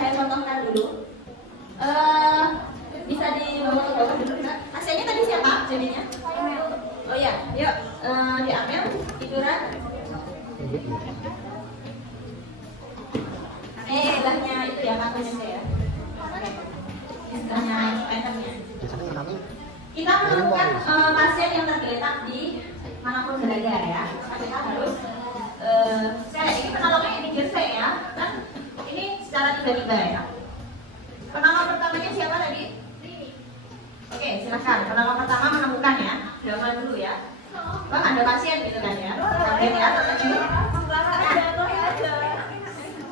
saya contohkan dulu. Bisa dibawa ke bawah dulu. Pasiennya tadi siapa? Jadinya? Oh ya, yuk diambil tiduran. Sebelahnya itu ya katanya saya. Sebelahnya itemnya. Kita menemukan pasien yang tergeletak di manapun berada ya. Kita harus ini penolongnya ini geser ya, kan? Ini secara tiba-tiba ya. Penolong pertamanya siapa tadi? Oke, silakan. Penolong pertama menemukan ya. Jawaban dulu ya. Bang, ada pasien gitu kan ya? Sampai ya,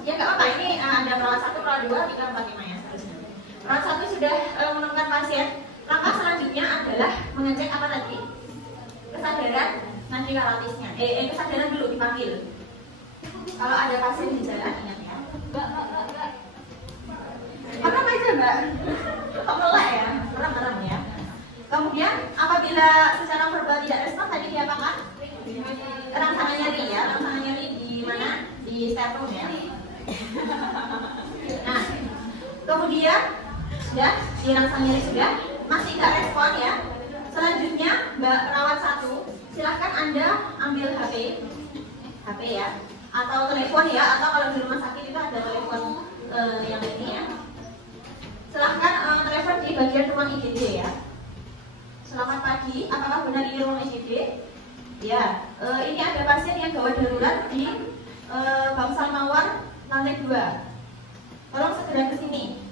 ya nggak apa-apa. Ini ada perawat 1, perawat 2, 3, 4, 5 ya seterusnya. Perawat 1 sudah menemukan pasien. Langkah selanjutnya adalah mengecek apa tadi? Kesadaran nadi karatisnya. Kesadaran dulu dipanggil. Kalau ada pasien di jalan, ingat ya. Mbak. Apa aja mbak? Pemula ya, merem ya. Kemudian apabila secara verbal tidak respon tadi diapakan? Rangsana nyeri ya, rangsana nyeri di mana? Di sternum ya. Nah, kemudian sudah di rangsana nyeri sudah, masih nggak respon ya. Selanjutnya mbak perawat 1, silahkan anda ambil HP ya, atau telepon ya, atau kalau di rumah sakit itu ada telepon yang ini ya. Silahkan telepon di bagian ruang IGD ya. Selamat pagi, apakah benar ini ruang IGD? Ya, ini ada pasien yang gawat darurat di Bangsal Mawar lantai 2. Tolong segera ke sini.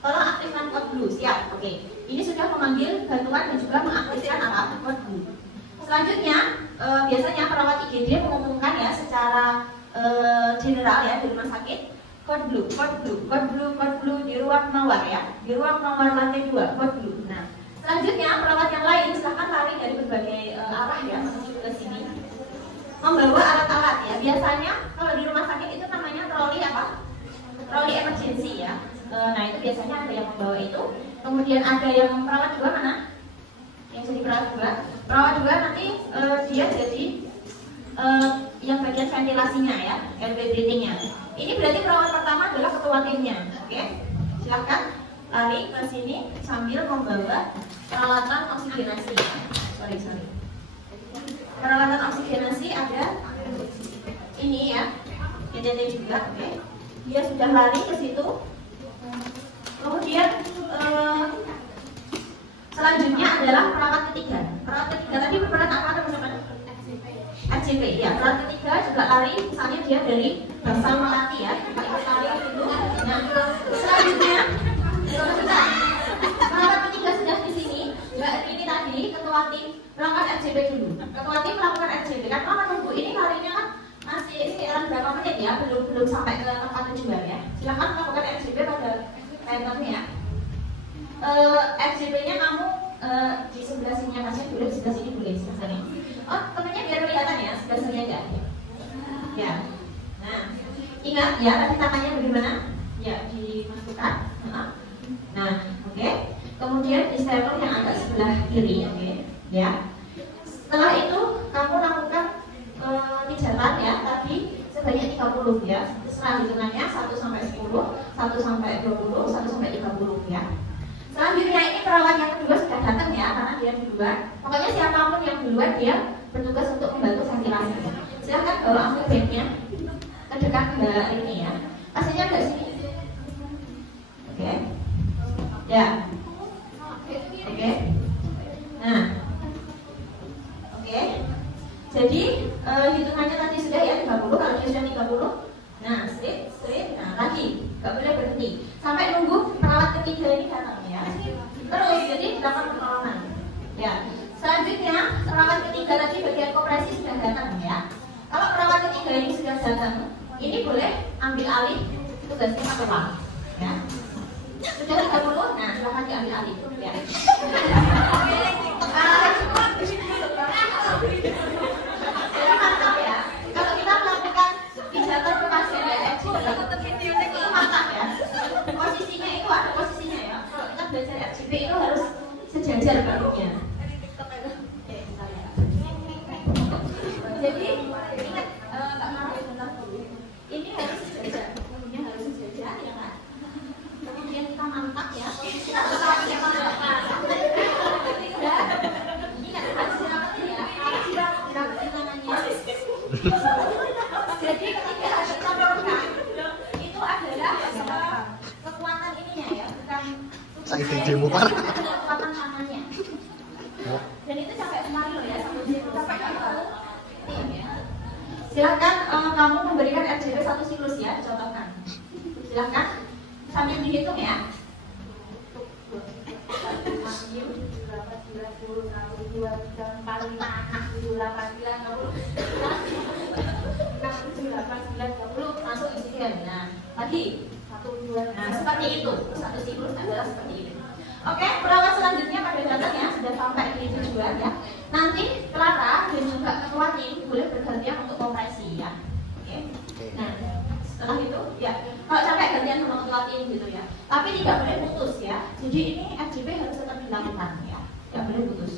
Tolong aktifkan kode blue. Siap, oke. Ini sudah memanggil bantuan dan juga mengaktifkan apa? Kode blue. Selanjutnya, biasanya perawat IGD mengumumkan ya secara general ya di rumah sakit. Kode blue di ruang mawar ya, di ruang mawar lantai 2, kode blue. Nah, selanjutnya perawat yang lain silahkan lari dari berbagai arah ya menuju ke sini, membawa alat-alat ya. Biasanya kalau di rumah sakit itu namanya troli apa? Troli emergency ya. Nah itu biasanya ada yang membawa itu. Kemudian ada yang perawat 2 mana? Yang jadi perawat 2. Perawat 2 nanti dia jadi yang bagian ventilasinya ya, airway breathingnya. Ini berarti perawat pertama adalah ketua timnya, oke? Silakan lari ke sini sambil membawa peralatan oksigenasi. Sorry. Peralatan oksigenasi ada ini ya, IDT juga, oke? Dia sudah lari ke situ. Kemudian selanjutnya adalah perawat ketiga. Perawat ketiga tadi berperan apa teman-teman? RCP ya. Perawat ketiga juga lari, misalnya dia dari Bangsal Melati ya, lari dulu. Nah, selanjutnya perawat ketiga sudah di sini. Mbak Rini tadi ketua tim melakukan RCP dulu. Ketua tim melakukan RCP karena menunggu ini larinya kan masih sekitar berapa menit ya, belum sampai ke tempat tujuan ya. Silakan melakukan RCP pada timernya ya. RCP-nya kamu di sebelah sini pasien boleh, di sebelah sini boleh, sebelah sini. Oh, temennya biar kelihatan ya, sebelah sini aja. Ya. Nah, ingat ya tadi tangannya bagaimana? Ya, dimasukkan. Nah, oke. Kemudian di stempel yang agak sebelah kiri, oke. Ya. Setelah itu kamu lakukan pijatan ya, tadi sebanyak 30 ya. Terserah hitungannya 1 sampai 10, 1 sampai 20, 1 sampai 30 ya. Selanjutnya ini perawat yang kedua sudah datang ya, karena dia duluan. Pokoknya siapapun yang duluan dia bertugas untuk membantu ventilasi. Silahkan bawa ambil bagnya ke dekat Mbak ini ya. Pastinya agak sini. Oke. Ya. Oke. Nah. Oke. Jadi hitungannya tadi sudah ya 30, kalau dia sudah 30. Nah, straight. Nah, lagi. Gak boleh berhenti sampai nunggu perawat ketiga ini datang ya. Terus jadi 8 pertolongan. Ya. Selanjutnya perawat ketiga tadi bagian koperasi sudah datang ya. Kalau perawat ketiga ini sudah datang, ini boleh ambil alih tugasnya manual ya. Sudah 30, nah silahkan diambil alih ya. Mantap ya. Kalau kita melakukan pijatan ke pasien ya, itu mantap ya. Posisinya itu ada posisinya ya. Kalau kita belajar RGP itu harus sejajar bentuknya. Jadi ingat Mbak Mara bentar dulu. Ini harus sejajar, bentuknya harus sejajar ya kan. Saya ide parah. Kekuatan tangannya. Dan itu sampai kemari loh ya, sampai tahu. Silakan kamu memberikan RJP 1 siklus ya, contohkan. Silakan sambil dihitung ya. 20 langsung isikan. Nah, lagi 1, 2. Nah, seperti itu. 1 siklus adalah seperti itu. Oke, perawat selanjutnya pada datang ya, sudah sampai di tujuan ya. Nanti Clara dan juga ketua tim boleh bergantian untuk operasi ya. Oke. Nah, setelah itu ya, kalau capek gantian sama ketua tim gitu ya. Tapi tidak boleh putus ya. Jadi ini RJP harus tetap dilakukan ya. Tidak boleh putus.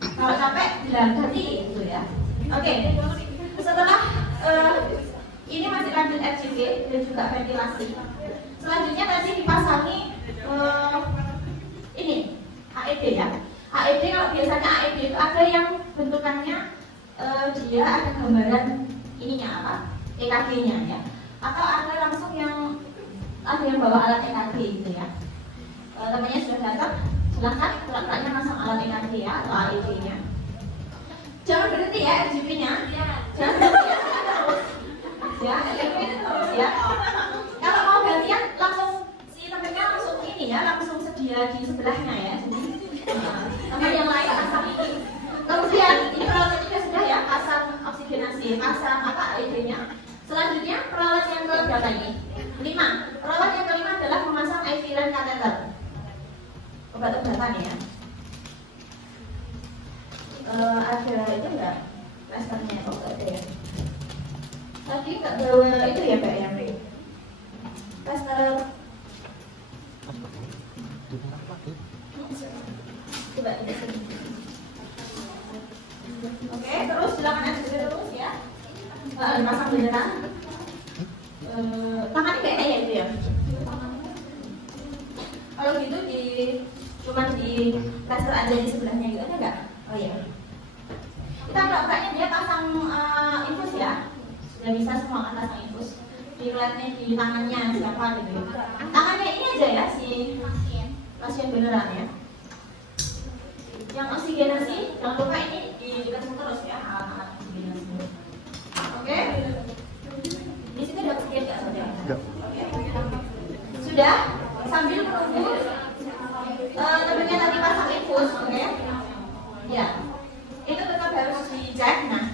Kalau capek ganti gitu ya. Oke. Setelah ini masih lanjut RJP dan juga ventilasi. Selanjutnya tadi dipasangi ini AED ya. AED kalau biasanya AED itu ada yang bentukannya dia ada gambaran ininya apa? EKG-nya ya. Atau ada langsung yang ada yang bawa alat EKG gitu ya. Temannya sudah datang, silahkan pelan-pelannya masang alat EKG ya atau AED-nya. Jangan berhenti ya RGP-nya. Jangan berhenti ya. Terus ya. Kalau mau gantian langsung si temennya langsung ini ya, langsung sedia di sebelahnya ya. Teman yang lain pasang ini. Kemudian ini perawat ketiga sudah ya, pasang oksigenasi, pasang apa AED-nya. Selanjutnya perawat yang ke berapa ini? 5. Perawat yang kelima adalah memasang IV line kateter. Obat-obatan ya. Ada itu enggak? Plasternya kok enggak ada ya? Tadi enggak bawa itu ya Mbak ya? Plaster. Coba di sini. Oke, terus silakan RJP terus ya. Masang beneran. Tangannya kayak ya itu ya. Kalau gitu di cuman di plaster aja di sebelahnya gitu aja enggak? Oh iya. Kita pura-puranya dia pasang infus ya. Sudah bisa semua kan pasang infus. Di kelihatannya di tangannya siapa gitu. Tangannya ini aja ya si pasien beneran ya. Yang oksigenasi jangan lupa ini dikasih terus ya alat oksigenasi. Oke. Di sini ada oksigen nggak saudara? Oke. Sudah. Sambil menunggu temennya tadi pasang infus, oke? Ya. Itu tetap harus dicek. Nah,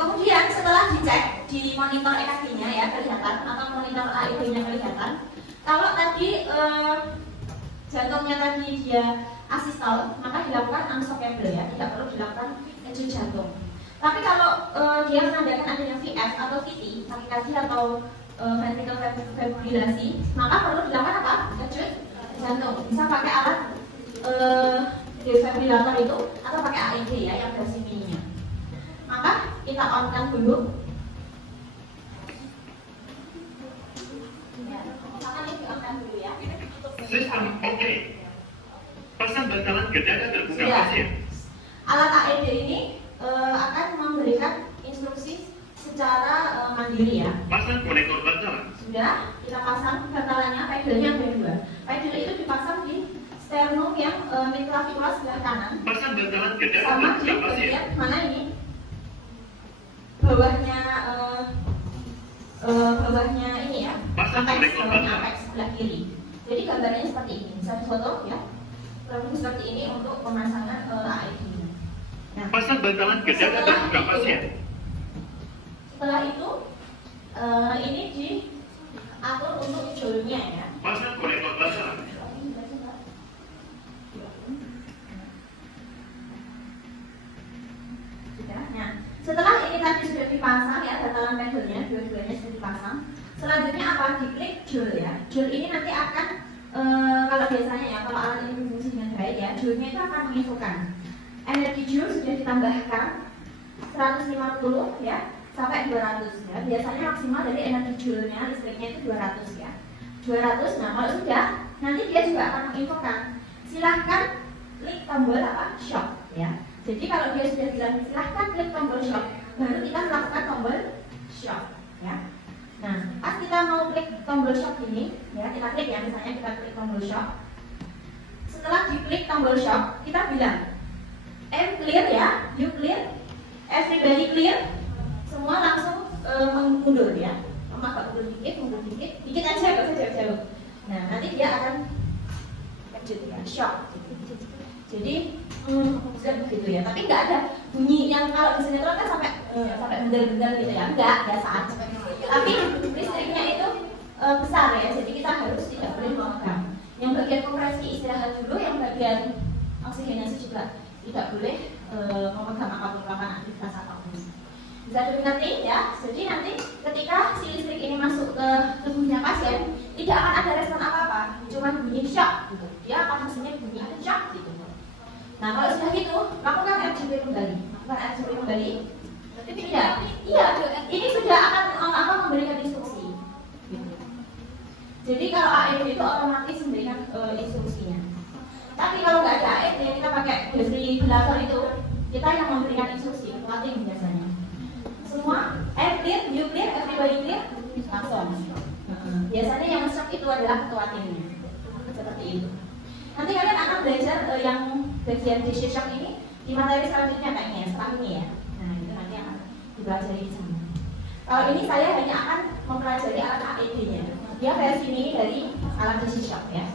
kemudian setelah dicek di monitor EKG-nya ya kelihatan atau monitor AED-nya kelihatan. Kalau tadi jantungnya tadi dia asistol, maka dilakukan unstoppable ya, tidak perlu dilakukan kejut jantung. Tapi kalau dia menandakan adanya VF atau VT, sakit hati atau ventricle fibrilasi, maka perlu dilakukan apa? Kejut jantung. Bisa pakai alat defibrillator itu atau pakai AED ya yang versi mininya. Maka kita on-kan dulu. Ya, akan di on-kan dulu ya. Sistem oke. Pasang bantalan ke dada terbuka pasien. Alat AED ini akan memberikan instruksi secara mandiri ya. Pasang konektor bantalan. Sudah, kita pasang bantalannya, pedelnya ada 2. Pedel itu dipasang di sternum yang midclavicular sebelah kanan. Pasang bantalan ke dada Sama di terbuka pasien. bagian mana ini? Bawahnya bawahnya ini ya. Pasang Apex, konektor bawahnya bantalan. apex sebelah kiri. Jadi gambarnya seperti ini. Bisa difoto ya. Kurang seperti ini untuk pemasangan AED. Nah, Pasang bantalan ke dada terbuka pasien. Setelah itu ini diatur untuk jolnya ya. Pasang konektor bantalan. Sudah. Nah, setelah ini tadi sudah dipasang ya, bantalan pedelnya dua-duanya sudah dipasang. Selanjutnya apa? Diklik jol ya. Jol ini nanti akan kalau biasanya ya, kalau alat ini berfungsi dengan baik ya, jolnya itu akan menginfokan energi jol sudah ditambahkan 150 ya sampai 200 ya. Biasanya maksimal dari energi jolnya listriknya itu 200 ya. 200. Nah, kalau sudah nanti dia juga akan menginfokan silahkan klik tombol apa? Shock ya. Jadi kalau dia sudah bilang silahkan klik tombol shock, baru kita melakukan tombol shock ya. Nah, pas kita mau klik tombol shock ini ya, kita klik ya, misalnya kita klik tombol shock. setelah diklik tombol shock, kita bilang M clear ya, you clear, everybody clear, semua langsung mundur ya. Mama agak mundur dikit aja, gak usah jauh-jauh. Nah, nanti dia akan lanjut ya, shock. Jadi begitu ya, tapi nggak ada bunyi yang kalau di sinetron kan sampai bendel-bendel gitu ya, enggak, biasa aja. Tapi listriknya itu besar ya, jadi kita harus tidak boleh memegang. Yang bagian kompresi istirahat dulu, yang bagian oksigenasi juga tidak boleh memegang apapun, melakukan aktivitas apapun. Bisa dimengerti ya. Jadi nanti ketika si listrik ini masuk ke tubuhnya pasien, tidak akan ada respon apa-apa, cuma bunyi shock gitu. Dia akan mesinnya bunyi ada shock gitu. Nah, kalau sudah gitu, lakukan RGP kembali. Lakukan RGP kembali. Tidak. Iya, ini sudah akan memberikan instruksi. Gitu. Jadi kalau AED itu otomatis memberikan instruksinya. Tapi kalau nggak ada AED, kita pakai defibrillator itu, kita yang memberikan instruksi, ketua tim biasanya. Semua, clear, you clear, everybody clear, langsung. Biasanya yang shock itu adalah ketua timnya. Seperti itu. Nanti kalian akan belajar yang bagian DC shock ini di materi selanjutnya kayaknya ya, setelah ini ya. Nah, itu nanti akan dipelajari di sana. Kalau ini saya hanya akan mempelajari alat AED-nya. Dia versi ini dari alat DC shock ya.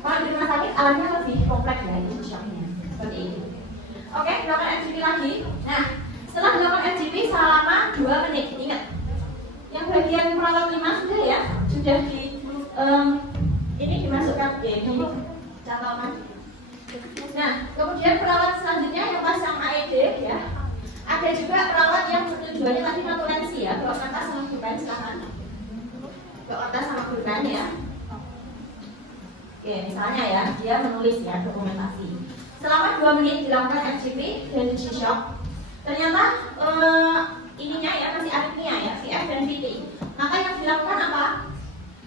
Kalau di rumah sakit alatnya lebih kompleks ya DC shock-nya. Seperti itu. Oke, melakukan RGP lagi. Nah, setelah melakukan RGP selama 2 menit, ingat. Yang bagian perawat 5 sudah ya, sudah di ini dimasukkan di catatan. Nah, kemudian perawat selanjutnya yang pasang AED ya. Ada juga perawat yang tujuannya tadi notulensi ya, bawa kertas sama pulpen silahkan. Bawa kertas sama pulpen ya. Oke, misalnya ya, dia menulis ya dokumentasi. Selama 2 menit dilakukan RGP dan DC shock. Ternyata ininya ya masih aritmia ya, VF dan VT. Maka yang dilakukan apa?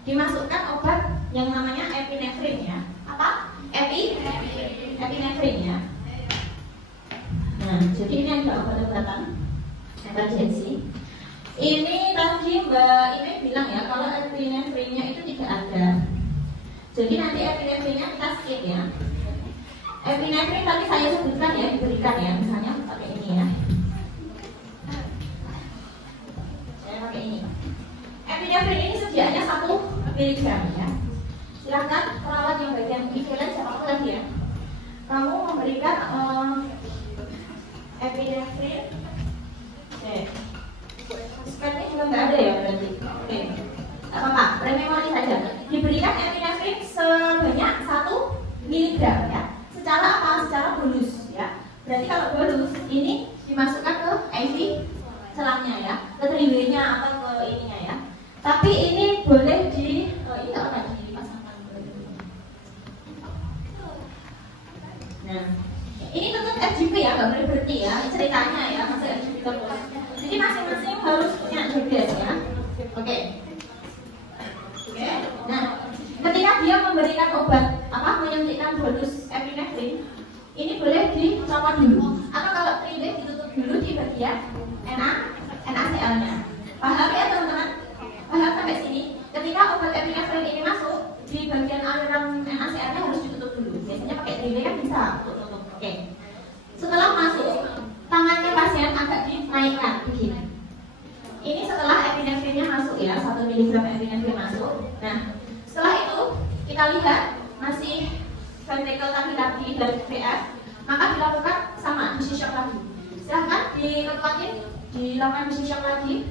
Dimasukkan obat yang namanya epinefrin ya. Apa? Epinefrin ya. Nah, jadi ini ada obat-obatan emergency. Ini tadi Mbak Ime bilang ya kalau epinefrinnya itu tidak ada. Jadi nanti epinefrinnya kita skip ya. Epinefrin tadi saya sebutkan ya, diberikan ya, misalnya pakai ini ya. Saya pakai ini. Epinefrin ini sediaannya 1 mg ya. Silahkan perawat yang bagian equivalent siapapun lagi ya. Kamu memberikan epinefrin. Sekarang juga nggak ada ya berarti. Oke. Apa-apa, rememori saja. Diberikan epinefrin sebanyak 1 mg ya. Secara apa? Secara bolus ya. Berarti kalau bolus ini dimasukkan ke IV selangnya ya, ke triwirnya atau ke ininya ya. Tapi ini boleh di ini apa dipasangkan. Nah, ini tetap RGP ya, nggak boleh berhenti ya. Ceritanya ya masih RGP terus. Jadi masing-masing harus punya GPS ya. Oke. Oke. Nah, ketika dia memberikan obat menyuntikkan bolus epinefrin, ini boleh dicopot dulu. Atau kalau triwir ditutup dulu di bagian NaCl-nya. Paham ya teman-teman? Paham sampai sini? Ketika obat epinefrin ini masuk, di bagian aliran NaCl-nya harus ditutup dulu. Biasanya pakai triwir kan bisa tutup. Oke. Setelah masuk, tangannya pasien agak dinaikkan begini. Ini setelah epinefrinnya masuk ya, 1 mg epinefrin masuk. Nah, setelah itu kita lihat masih ventricle tadi dan VF, maka dilakukan sama DC shock lagi. Silahkan dikekuatin, dilakukan DC shock lagi.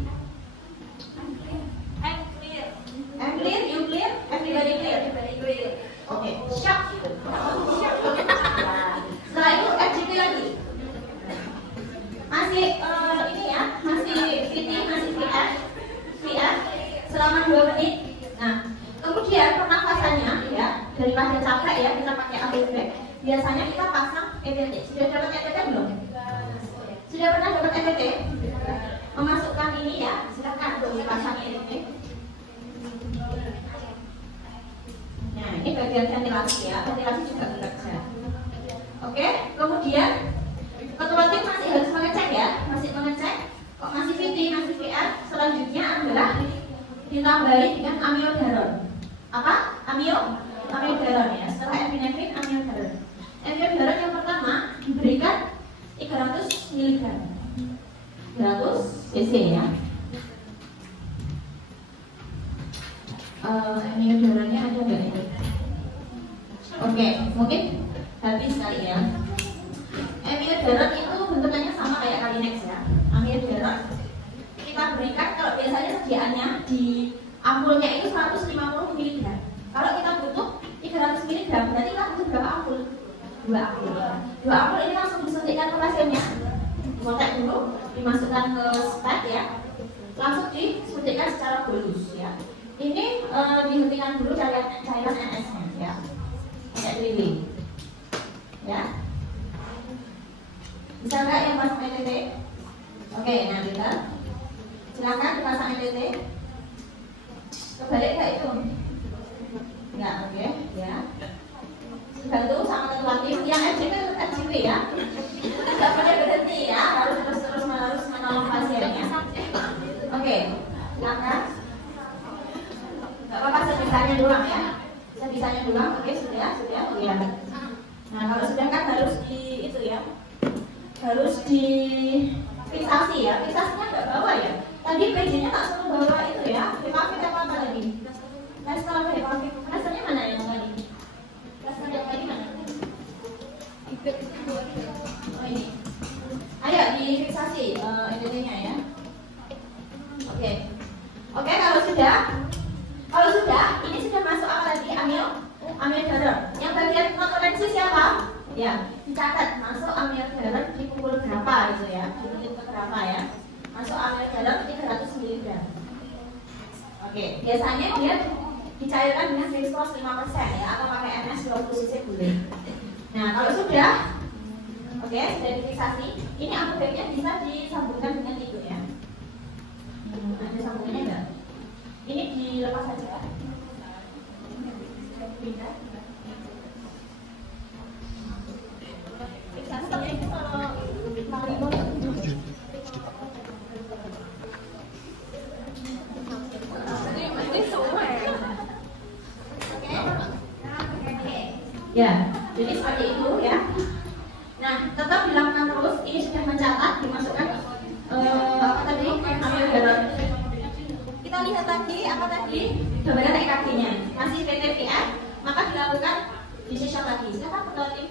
I'm clear, you clear, everybody clear. Oke, shock. Setelah itu RGP lagi. Masih ini ya, masih VT, masih VF selama 2 menit. Nah, kemudian pernafasannya ya, daripada capek ya kita pakai ABG. Biasanya kita pasang ETT. Sudah dapat ETT belum? Sudah pernah dapat ETT? Memasukkan ini ya, silakan untuk dipasang ETT. Nah, ini bagian ventilasi ya, ventilasi juga bekerja. Oke, kemudian ketua tim masih harus mengecek ya, masih mengecek. Kok masih VT, masih VR. Selanjutnya adalah ditambahi dengan amiodaron. Apa? Amiodaron ya. Setelah epinefrin, amiodaron. amiodarone yang pertama diberikan 300 mg. 300 cc ya. Amiodarone ada nggak ini? Oke, mungkin habis kali ya. Amiodarone itu bentuknya sama kayak Kalinex ya. Amiodarone kita berikan, kalau biasanya sediaannya di ampulnya itu 150 mg. Kalau kita butuh 300 mg, berarti kita butuh berapa ampul? 2 ampul. 2 ampul ini langsung disuntikkan ke pasiennya. Dikotak dulu, dimasukkan ke spek ya. Langsung disuntikkan secara bolus ya. Ini dihentikan dulu cairan NS-nya ya. Kayak drilling. Ya. Bisa nggak yang pasang ETT? Oke, nah kita silakan dipasang ETT. Kebalik nggak itu? Nggak, oke, ya. Dibantu sama satu lagi yang FGP ya. Tidak boleh berhenti ya, harus terus menolong pasiennya. Oke, silakan. Nggak apa-apa, sebisanya doang ya. Sebisanya doang, oke sudah ya. Nah kalau sudah kan harus di itu ya, harus di fiksasi ya. Fiksasinya nggak bawa ya. Tadi PJ-nya tak suruh bawa itu ya. Hepapit apa lagi? Plaster apa hepapit? Plasternya mana yang tadi? Plaster yang tadi mana? Oh ini. Ayo difiksasi EDT-nya ya. Oke, kalau sudah, ini sudah masuk apa lagi? Amiodarone. Yang bagian notulensi siapa? Ya, dicatat masuk amiodarone di pukul berapa gitu ya, di menit ke berapa ya. Masuk amiodarone 300 mg. Oke, biasanya dia dicairkan dengan dextrose 5% ya, atau pakai MS 20 cc boleh. Nah, kalau sudah, oke, sudah difiksasi, ini ampulnya bisa disambungkan dengan itu ya. Ada sambungannya enggak? Ini dilepas saja. Pindah. Fiksasi itu kalau ya, jadi seperti itu ya. Nah, tetap dilakukan terus. Ini sudah mencatat, dimasukkan apa tadi? Amiodarone. Kita lihat tadi apa tadi? Gambaran EKG-nya masih VTVF, maka dilakukan decision lagi. Silakan kembali.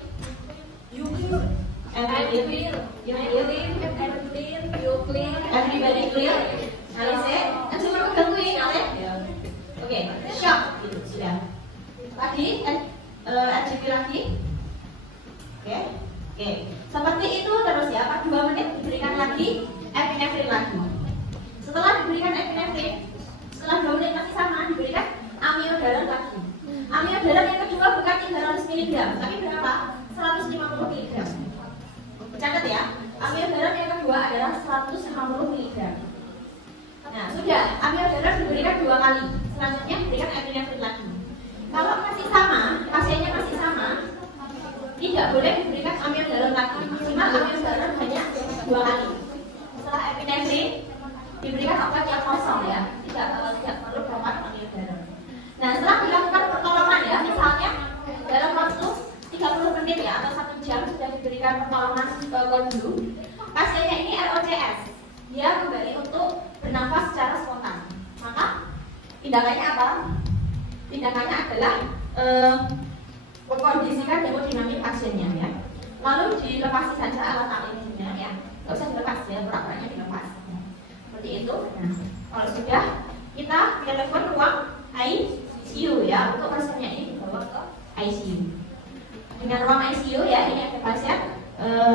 Everybody clear. Analisa. Kan cuma menggangguin ya. Oke, shock gitu sudah. Lagi RGP lagi. Oke. Seperti itu terus ya. Per 2 menit diberikan lagi epinefrin lagi. Setelah diberikan epinefrin, setelah 2 menit masih sama, diberikan amiodarone lagi. Amiodarone yang kedua bukan 300 mg, tapi berapa? 150 mg. Catat ya, amiodarone yang kedua adalah 150 mg. Nah, sudah, amiodarone diberikan 2 kali. Selanjutnya diberikan epinefrin lagi. Kalau masih sama, pasiennya masih sama, tidak boleh diberikan amiodarone lagi. Maksimal amiodarone hanya 2 kali. Setelah epinefrin diberikan obat yang kosong ya, tidak perlu dapat amiodarone. Nah, setelah dilakukan pertolongan ya, misalnya dalam waktu 30 menit ya atau 1 jam sudah diberikan pertolongan dulu, pasiennya ini ROCS, dia kembali untuk bernafas secara spontan. Maka tindakannya apa? Tindakannya adalah mengkondisikan hemodinamik pasiennya ya. Lalu dilepasi saja alat alatnya ya, nggak usah dilepas ya, pura-puranya dilepas. Seperti itu. Nah, kalau sudah kita telepon ruang ICU ya, untuk pasiennya ini dibawa ke ICU. Dengan ruang ICU ya, ini ada pasien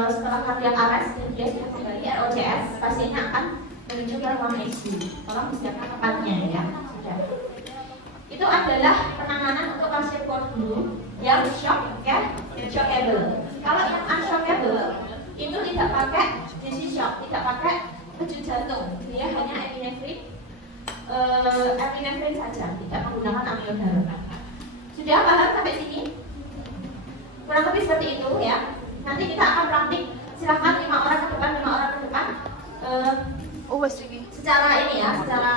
setelah cardiac arrest dan dia sudah kembali ROCS, pasiennya akan menuju ke ruang ICU. Tolong disiapkan tempatnya ya. Sudah. Itu adalah penanganan untuk pasien dulu yang shock ya, shockable. Kalau yang unshockable itu tidak pakai DC shock, tidak pakai kejut jantung, dia hanya epinefrin saja, tidak menggunakan amiodarone. Sudah paham sampai sini? Kurang lebih seperti itu ya. Nanti kita akan praktik. Silahkan 5 orang ke depan, 5 orang ke depan. Secara ini ya, secara